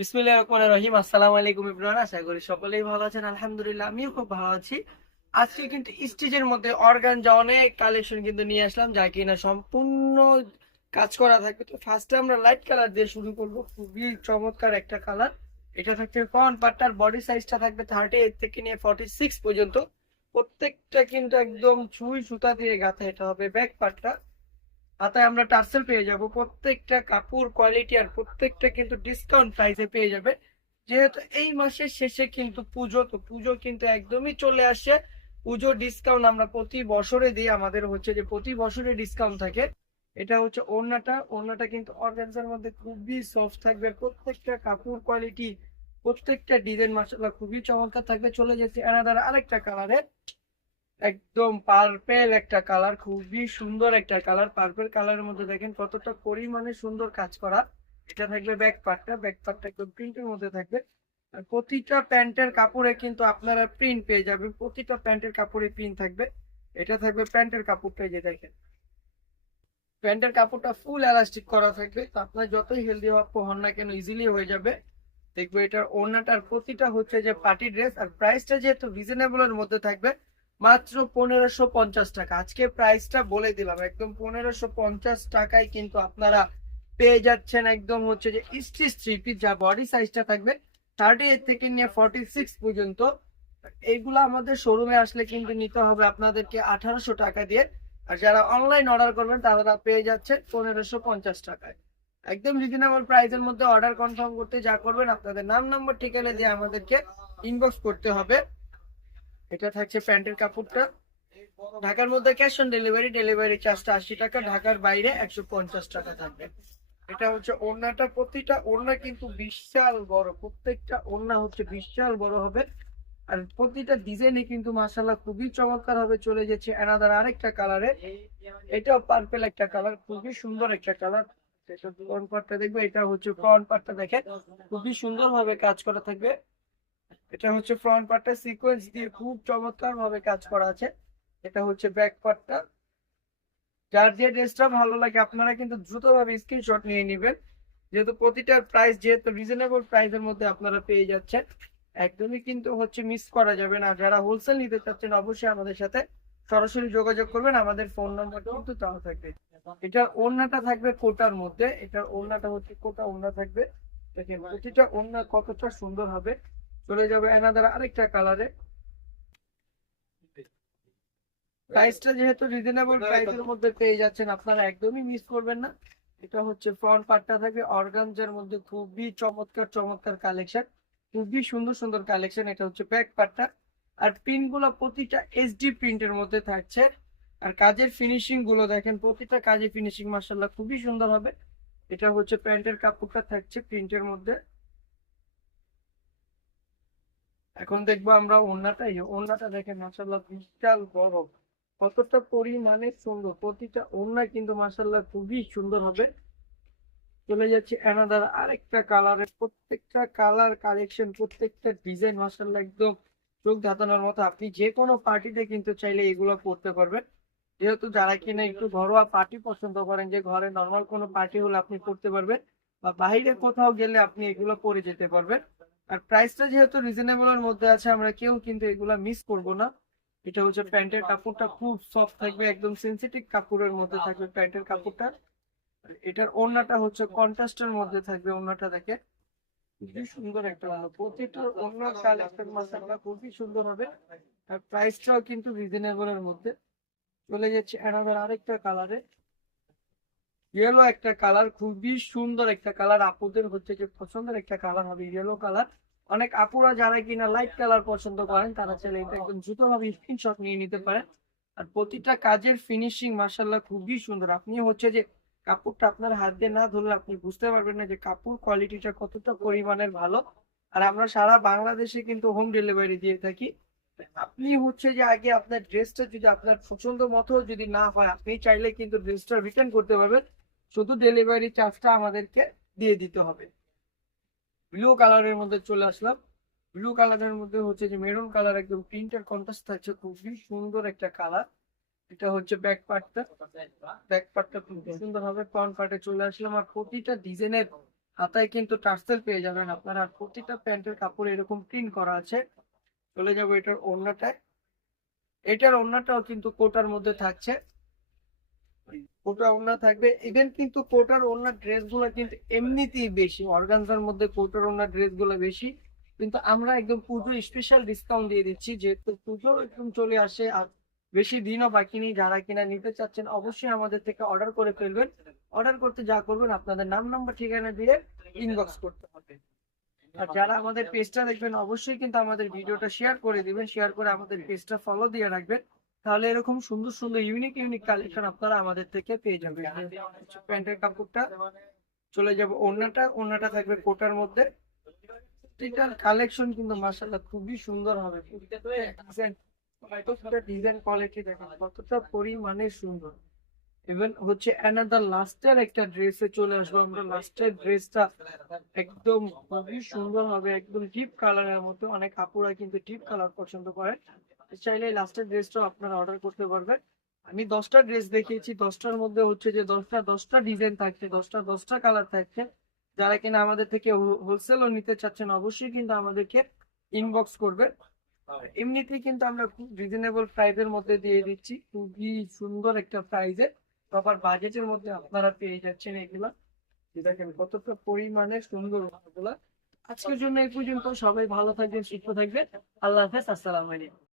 বিসমিল্লাহির রহমানির রহিম। আসসালামু আলাইকুম এভরিওয়ান, আশা করি সকলেই ভালো আছেন। আলহামদুলিল্লাহ আমিও খুব ভালো আছি। আজকে কিন্তু স্টিচের মধ্যে অর্গানজা অনেক কালেকশন কিন্তু নিয়ে আসলাম, যা কিনা সম্পূর্ণ কাজ করা থাকবে। তো ফার্স্টে আমরা লাইট কালার দিয়ে শুরু করব। খুবই চমৎকার একটা কালার। এটা থাকছে ফ্রন্ট পার্টটার বডি সাইজটা থাকবে 38 থেকে নিয়ে 46 পর্যন্ত। প্রত্যেকটা কিন্তু একদম সুই সুতা দিয়ে গাঁথা। এটা হবে ব্যাক পার্টটা। হাতায় আমরা টার্সেল পেয়ে যাব। প্রত্যেকটা কাপড় কোয়ালিটি আর প্রত্যেকটা কিন্তু ডিসকাউন্ট প্রাইসে পেয়ে যাবে। যেহেতু এই মাসের শেষে কিন্তু পুজো, তো পুজো কিন্তু একদমই চলে আসে। পুজো ডিসকাউন্ট আমরা প্রতি বছরে দিই, আমাদের হচ্ছে যে প্রতি বছরে ডিসকাউন্ট থাকে। এটা হচ্ছে ওড়নাটা কিন্তু অর্গানজার মধ্যে খুবই সফট থাকবে। প্রত্যেকটা কাপড় কোয়ালিটি, প্রত্যেকটা ডিজাইন মাশাআল্লাহ খুবই চমৎকার থাকবে। চলে যাচ্ছে এনাদার আরেকটা কালারে। একদম পার্পেল একটা কালার, খুবই সুন্দর একটা কালার। পার্পেল কালারের মধ্যে দেখেন কতটা পরিমাণে সুন্দর কাজ করা। এটা থাকবে ব্যাক পার্টটা একদম প্রিন্টের মধ্যে থাকবে। আর প্রতিটা প্যান্টের কাপড়ে কিন্তু আপনারা প্রিন্ট পেয়ে যাবেন। প্রতিটা প্যান্টের কাপড়ে প্রিন্ট থাকবে। এটা থাকবে প্যান্টের কাপড়টা, এই যে দেখেন প্যান্টের কাপড়টা ফুল এলাস্টিক করা থাকবে। তো আপনার যতই হেলদি ভাব হন না কেন ইজিলি হয়ে যাবে। দেখবো এটার ওড়নাটার প্রতিটা হচ্ছে যে পার্টি ড্রেস। আর প্রাইসটা যেহেতু রিজনেবল এর মধ্যে থাকবে, মাত্র 1550 টাকা। আজকে প্রাইসটা বলে দিলাম, একদম 1550 টাকায় কিন্তু আপনারা পেয়ে যাচ্ছেন। একদম হচ্ছে যে স্টিচ থ্রি পিস, যা বডি সাইজটা থাকবে 38 থেকে নিয়ে 46 পর্যন্ত। এইগুলো আমাদের শোরুমে আসলে কিন্তু নিতে হবে আপনাদেরকে 1800 টাকা দিয়ে। আর যারা অনলাইন অর্ডার করবেন তারা পেয়ে যাচ্ছে 1550 টাকায়। একদম রিজনেবল প্রাইসের মধ্যে অর্ডার কনফার্ম করতে যা করবেন, আপনাদের নাম নাম্বার ঠিকানা দিয়ে আমাদেরকে ইনবক্স করতে হবে। এটা থাকছে প্যান্টের কাপড়টা। ঢাকার মধ্যে ক্যাশ অন ডেলিভারি, ডেলিভারি চার্জটা 80 টাকা। ঢাকার বাইরে 150 টাকা থাকবে। এটা হচ্ছে ওড়নাটা। প্রতিটা ওড়না কিন্তু বিশাল বড়, প্রত্যেকটা ওড়না হচ্ছে বিশাল বড় হবে। আর প্রতিটা ডিজাইনে কিন্তু মাশাআল্লাহ খুবই চমৎকার হবে। চলে যাচ্ছে এনাদার আরেকটা কালারে। এটাও পার্পেল একটা কালার, খুবই সুন্দর একটা কালার। এটা ফ্রন্ট পার্টটা দেখবে, এটা হচ্ছে ফ্রন্ট পার্টটা দেখেন খুবই সুন্দর ভাবে কাজ করা থাকবে। এটা হচ্ছে ফ্রন্ট পার্টটা সিকোয়েন্স দিয়ে খুব চমৎকার ভাবে কাজ করা আছে। এটা হচ্ছে ব্যাক পার্টটা। যার যে ড্রেসটা ভালো লাগে আপনারা কিন্তু দ্রুতভাবে স্ক্রিনশট নিয়ে নেবেন, যেহেতু প্রতিটার প্রাইস যেহেতু রিজনেবল প্রাইসের মধ্যে আপনারা পেয়ে যাচ্ছেন। একদমই কিন্তু হচ্ছে মিস করা যাবে না। যারা হোলসেল নিতে চাচ্ছেন অবশ্যই আমাদের সাথে সরাসরি যোগাযোগ করবেন, আমাদের ফোন নাম্বারটা কিন্তু দেওয়া থাকবে। এটার ওড়নাটা থাকবে কোটার মধ্যে। এটার ওড়নাটা হচ্ছে কোটা ওড়না থাকবে। দেখেন প্রতিটা ওড়না কতটা সুন্দর হবে। চলে যাবে এনাদার আরেকটা কালারে। প্রাইসটা যেহেতু রিজনেবল প্রাইসের মধ্যে পেয়ে যাচ্ছেন, আপনারা একদমই মিস করবেন না। এটা হচ্ছে ফ্রন্ট পার্টটা থাকবে অর্গানজার মধ্যে খুবই চমৎকার চমৎকার কালেকশন, খুবই সুন্দর সুন্দর কালেকশন। এটা হচ্ছে ব্যাক পার্টটা। আর প্রিন্ট গুলো প্রতিটা এইচডি প্রিন্টের মধ্যে থাকছে। আর কাজের ফিনিশিং গুলো দেখেন, প্রতিটা কাজে ফিনিশিং মাশাআল্লাহ খুবই সুন্দর হবে। এটা হচ্ছে প্যান্টের কাপড়টা থাকছে প্রিন্টের মধ্যে। এখন দেখবো আমরা ওড়নাটাই। ওড়নাটা দেখেন মাশাআল্লাহ বিশাল বড়, কতটা পরিমাণে সুন্দর। প্রতিটা ওড়না কিন্তু মাশাআল্লাহ খুবই সুন্দর হবে। চলে যাচ্ছে অ্যানাদার আরেকটা কালারে। প্রত্যেকটা কালার কালেকশন, প্রত্যেকটা ডিজাইন মাশাআল্লাহ একদম চোখ ধাঁধানোর মতো। আপনি যে কোনো পার্টিতে কিন্তু চাইলে এগুলো পরতে পারবেন। যেহেতু যারা কিনা একটু ঘরোয়া পার্টি পছন্দ করেন, যে ঘরে নর্মাল কোনো পার্টি হলে আপনি পরতে পারবেন, বা বাইরে কোথাও গেলে আপনি এগুলো পরে যেতে পারবেন। আর প্রাইসটা যেহেতু রিজনেবল এর মধ্যে আছে, আমরা কেউ কিন্তু এগুলা মিস করব না। এটা হচ্ছে প্যান্টের কাপড়টা, খুব সফট থাকবে, একদম সেনসিটিভ কাপড়ের মধ্যে থাকবে প্যান্টের কাপড়টা। এটার ওড়নাটা হচ্ছে কন্ট্রাস্টের মধ্যে থাকবে। ওড়নাটা দেখে খুবই সুন্দর একটা ওড়না। প্রতিটা ওড়নার কালেকশন মাশাআল্লাহ খুবই সুন্দর হবে। আর প্রাইসটাও কিন্তু রিজনেবল এর মধ্যে। চলে যাচ্ছে অ্যানাদার আরেকটা কালারে। ইয়েলো একটা কালার, খুবই সুন্দর একটা কালার। আপুদের হচ্ছে যে পছন্দের একটা কালার হবে ইয়েলো কালার। অনেক আপুরা যারা কিনা লাইট কালার পছন্দ করেন, তারা চাইলে এটা একদম দ্রুতভাবে স্ক্রিনশট নিয়ে নিতে পারেন। আর প্রতিটা কাজের ফিনিশিং মাশাআল্লাহ খুবই সুন্দর। আপনি হচ্ছে যে কাপড়টা আপনার হাত দিয়ে না ধরলে আপনি বুঝতে পারবেন না যে কাপড় কোয়ালিটিটা কতটা পরিমাণের ভালো। আর আমরা সারা বাংলাদেশে কিন্তু হোম ডেলিভারি দিয়ে থাকি। আপনি হচ্ছে যে আগে আপনার ড্রেসটা যদি আপনার পছন্দ মতো যদি না হয়, আপনি চাইলে কিন্তু ড্রেসটা রিটার্ন করতে পারবেন। শুধু ডেলিভারি চার্জটা আমাদেরকে দিয়ে দিতে হবে। ব্লু কালারের মধ্যে চলে আসলাম। ব্লু কালারের মধ্যে হচ্ছে যে মেরুন কালার, একদম প্রিন্টের কন্ট্রাস্ট থাকছে, খুবই সুন্দর একটা কালার। এটা হচ্ছে ব্যাক পার্টটা খুব সুন্দর হবে। ফ্রন্ট পার্টে চলে আসলাম। আর প্রতিটা ডিজাইনের হাতায় কিন্তু টার্সেল পেয়ে যাবেন আপনারা। আর প্রতিটা প্যান্টের কাপড় এরকম প্রিন্ট করা আছে। চলে যাবো এটার ওড়নাটায়। এটার ওড়নাটাও কিন্তু কোটার মধ্যে থাকছে, কোটা ওড়না থাকবে। ইভেন কিন্তু কোটার ওড়নার ড্রেস গুলো কিন্তু এমনিতেই বেশি, অর্গানজার মধ্যে কোটার ওড়নার ড্রেস গুলো বেশি, কিন্তু আমরা একদম পুজো স্পেশাল ডিসকাউন্ট দিয়ে দিচ্ছি, যেহেতু পুজো একদম চলে আসে আর বেশি দিনও বাকি নেই। যারা কিনা নিতে চাচ্ছেন অবশ্যই আমাদের থেকে অর্ডার করে ফেলবেন। অর্ডার করতে যা করবেন আপনাদের নাম নাম্বার ঠিকানা দিয়ে ইনবক্স করতে হবে। আর যারা আমাদের পেজটা দেখবেন অবশ্যই কিন্তু আমাদের ভিডিওটা শেয়ার করে দিবেন, শেয়ার করে আমাদের পেজটা ফলো দিয়ে রাখবেন। তাহলে এরকম সুন্দর সুন্দর ইউনিক ইউনিক কালেকশন আপনারা আমাদের থেকে পেয়ে যাবেন। প্যান্টের কাপড়টা। চলে যাব ওড়নাটা। ওড়নাটা থাকবে কোটার মধ্যে। এটার কালেকশন কিন্তু মাশাআল্লাহ খুবই সুন্দর হবে। ডিজাইন কোয়ালিটি দেখেন কতটা পরিমাণে সুন্দর। ইভেন হচ্ছে অ্যানাদার লাস্টের একটা ড্রেসে চলে আসবো আমরা। লাস্টের ড্রেসটা একদম খুবই সুন্দর হবে, একদম ডিপ কালারের মধ্যে। অনেক আপুরা কিন্তু ডিপ কালার পছন্দ করে, চাইলে লাস্টের ড্রেসটাও আপনারা অর্ডার করতে পারবেন। আমি 10টা ড্রেস দেখিয়েছি, 10টার মধ্যে হচ্ছে যে 10টা ডিজাইন থাকছে, 10টা কালার থাকছে। যারা কিনা আমাদের থেকে হোলসেলও নিতে চাচ্ছেন অবশ্যই কিন্তু আমাদেরকে ইনবক্স করবেন। এমনিতেই কিন্তু আমরা খুব রিজনেবল প্রাইসের মধ্যে দিয়ে দিচ্ছি, খুবই সুন্দর একটা প্রাইসে প্রপার বাজেটের মধ্যে আপনারা পেয়ে যাচ্ছেন এগুলা। দেখেন কতটা পরিমাণে সুন্দর এগুলা। আজকের জন্য এই পর্যন্ত। সবাই ভালো থাকবেন, সুস্থ থাকবেন। আল্লাহ হাফেজ, আসসালামু আলাইকুম।